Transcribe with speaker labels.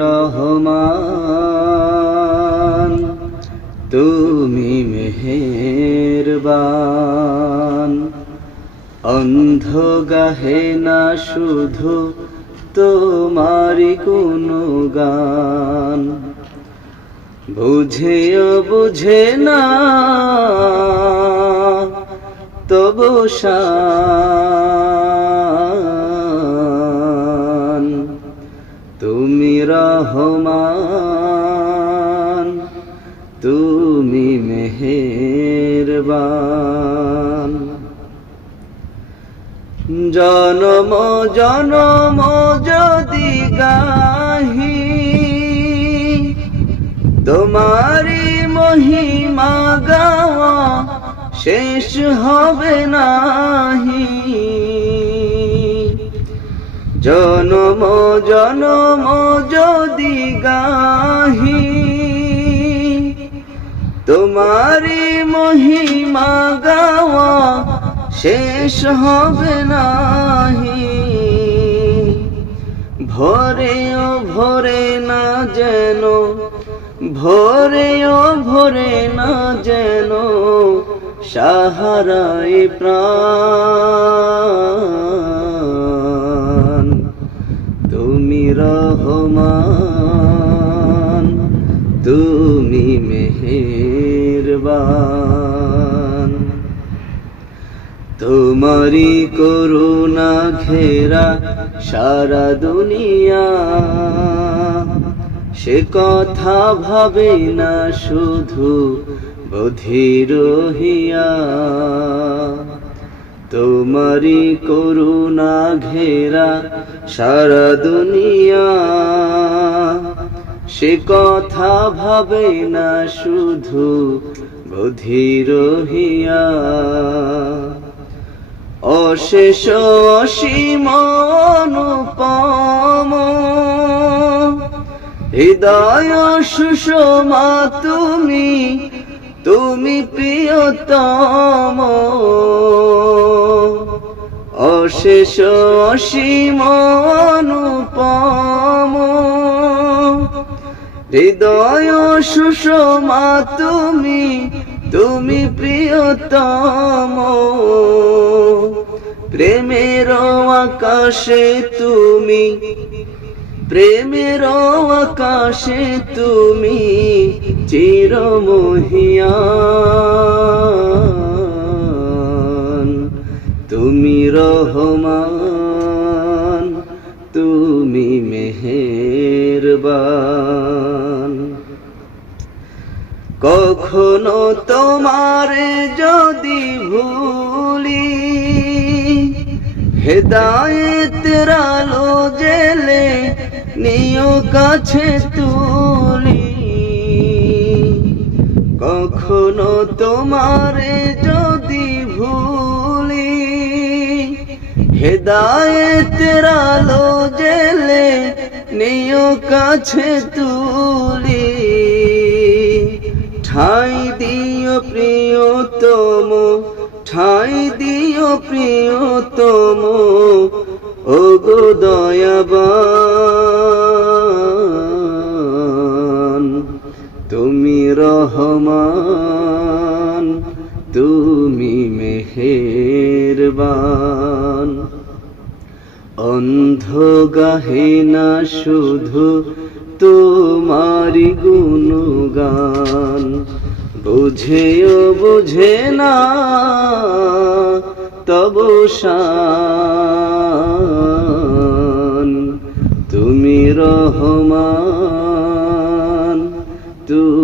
Speaker 1: রহমান, তুমি মেহেরবান। অন্ধ গাহে না শুধু তোমারি কোনো গান বুঝেও বুঝে না, তবু শান রহমান তুমি মেহেরবান। জনম জনম যদি গাহি তোমারি মহিমা গাওয়া শেষ হবে নাহি। জনম জনম যদি গাহি, তোমারি মহিমা গাওয়া শেষ হবে নাহি। ভরে ও ভরে না যেন ভরে ও ভরে না যেন সাহারাই প্রাণ তুমি রহমান, তুমি মেহেরবান। তোমারি করুণা ঘেরা সারা দুনিয়া, সে কথা ভাবে না শুধু বধির হিয়া তোমারি করুণা ঘেরা সারা দুনিয়া। সে কথা ভাবে না শুধু বধির হিয়া অশেষ অসীম অনুপম। হৃদয় সুষমা তুমি তুমি প্রিয়তম। অশেষ অনুপম। হৃদয় সুষমা তুমি তুমি প্রিয়তম। প্রেমের আকাশে তুমি প্রেমের আকাশে তুমি চিরমহিয়ান তুমি রহমান, তুমি মেহেরবান। কখনো তোমারে যদি ভুলি হেদায়েতের আলো জেলে নিও কাছে তুলি। কখনো তোমারে যদি ভুলি হেদায়েতের আলো জেলে নিও কাছে তুলি। ঠাই দিও প্রিয়তম, ঠাই দিও প্রিয়তম ও গো দয়াবান। তুমি রহমান, তুমি মেহেরবান। অন্ধ গাহে না শুধু তোমারি গুণগান। বুঝেও বুঝে না তব তুমি রহমান তুমি